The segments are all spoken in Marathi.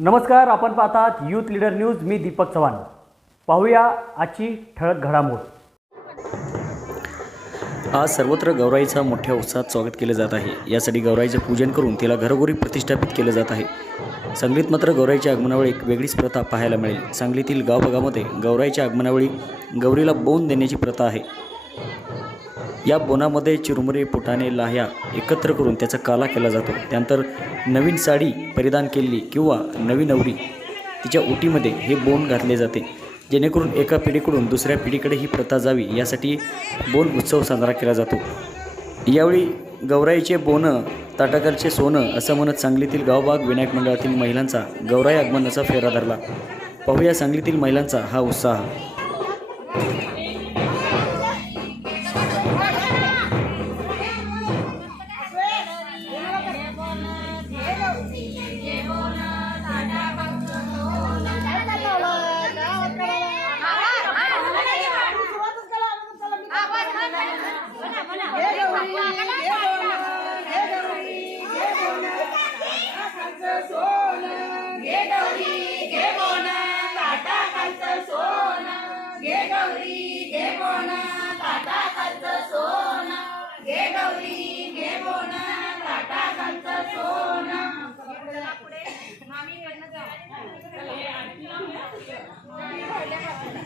नमस्कार आपण पाहतात यूथ लीडर न्यूज मी दीपक चव्हाण. पाहूया आजची ठळक घडामोड. आज सर्वत्र गौराईचा मोठ्या उत्साहात स्वागत केले जात आहे. यासाठी गौराईचे पूजन करून तिला घरोघरी प्रतिष्ठापित केलं जात आहे. सांगलीत मात्र गौराईच्या आगमनावेळी एक वेगळीच प्रथा पाहायला मिळेल. सांगलीतील गावभागामध्ये गौराईच्या आगमनावेळी गौरीला बोन देण्याची प्रथा आहे. या बोनामध्ये चिरमुरे फुटाणे लाह्या एकत्र करून त्याचा काला केला जातो. त्यानंतर नवीन साडी परिधान केलेली किंवा नवी नवरी तिच्या ओटीमध्ये हे बोन घातले जाते. जेणेकरून एका पिढीकडून दुसऱ्या पिढीकडे ही प्रथा जावी यासाठी बोन उत्सव साजरा केला जातो. यावेळी गौराईचे बोनं ताटाकरचे सोनं असं म्हणत सांगलीतील गावबाग विनायक मंडळातील महिलांचा गौराई आगमनाचा फेरा धरला. पाहूया सांगलीतील महिलांचा हा उत्साह. 来来来来来来来来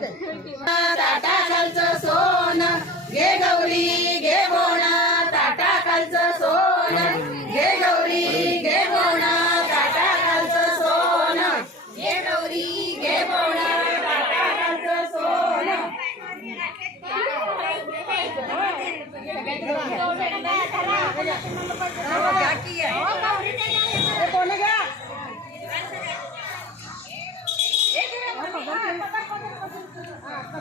ताटा खालचं सोनं घे गौरी घे बोना ताटा खालचं सोनं घे गौरी घे बोना ताटा खालचं सोनं घे गौरी घे बोना ताटा खालचं सोनं.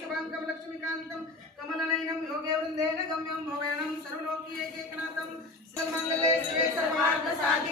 శుభాంకం లక్ష్మీకాంతం కమలనయనం యోగేవృందేన గమ్యం భవేణం సర్వలోకీ ఏకైకనాథం సర్వమంగళే శివే సర్వార్థ సాధి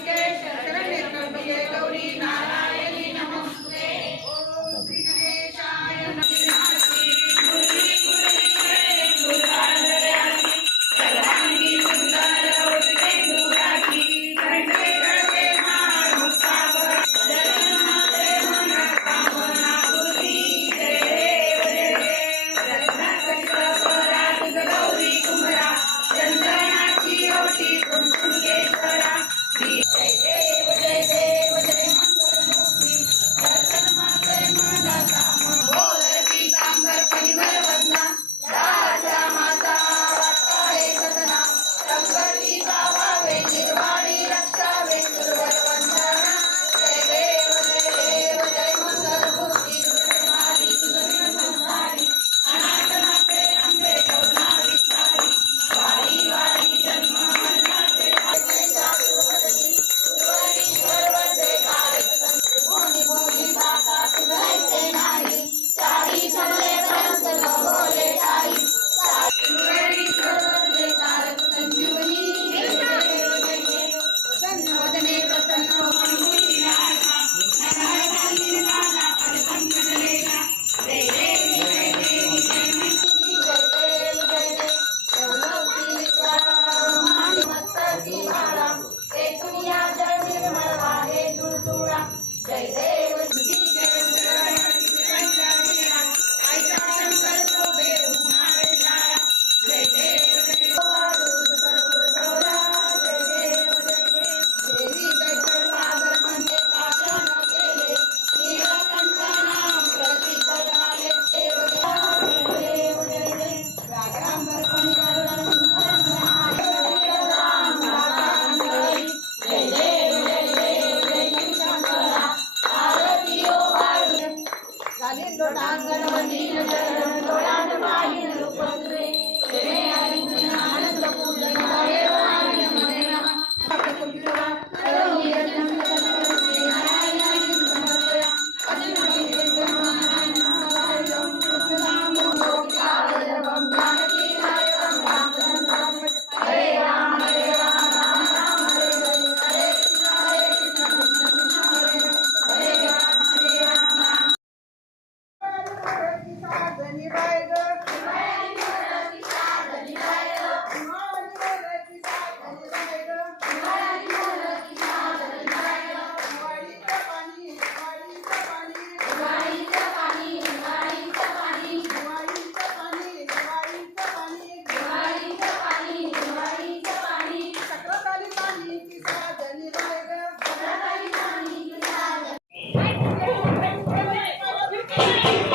Thank you.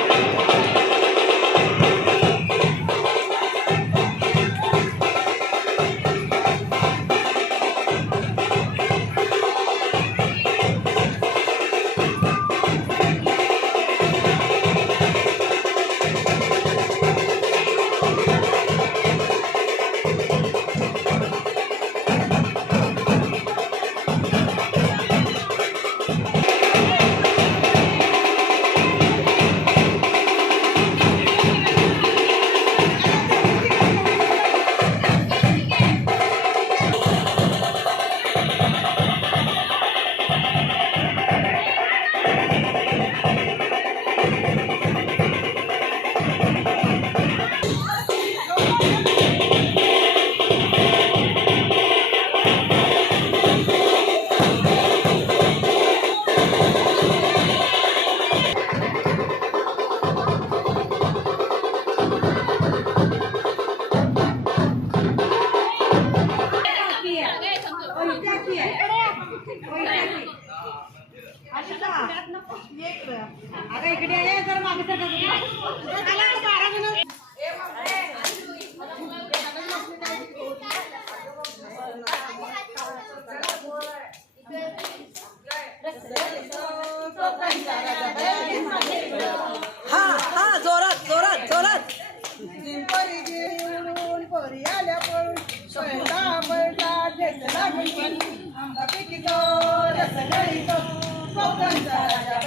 整个一个爆炸的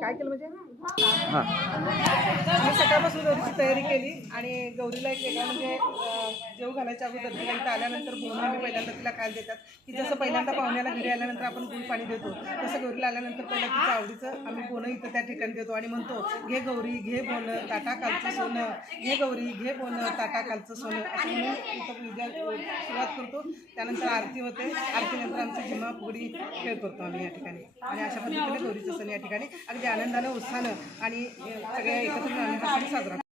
काय केलं म्हणजे? आम्ही सकाळपासून गौरीची तयारी केली आणि गौरीला एक वेगळं म्हणजे जेव घालायच्या अगोदर तिला इथं आल्यानंतर बोलून आम्ही पहिल्यांदा तिला काय देतात. की जसं पहिल्यांदा पाहुण्याला घरी आल्यानंतर आपण गुळ पाणी देतो तसं गौरीला आल्यानंतर पहिला तिचं आवडीचं आम्ही बोनं इथं त्या ठिकाणी देतो आणि म्हणतो घे गौरी घे बोनं ताटा कालचं सोनं घे गौरी घे बोनं ताटा कालचं सोनं. असं म्हणून इथं पूजा सुरुवात करतो. त्यानंतर आरती होते. आरतीनंतर आमची जिमा फुगडी खेळ करतो आम्ही या ठिकाणी. आणि अशा पद्धतीने गौरीचं सण या ठिकाणी. अगदी आनंदानं उत्साहानं आणि सगळ्या एकत्र आनंदासाठी साजरा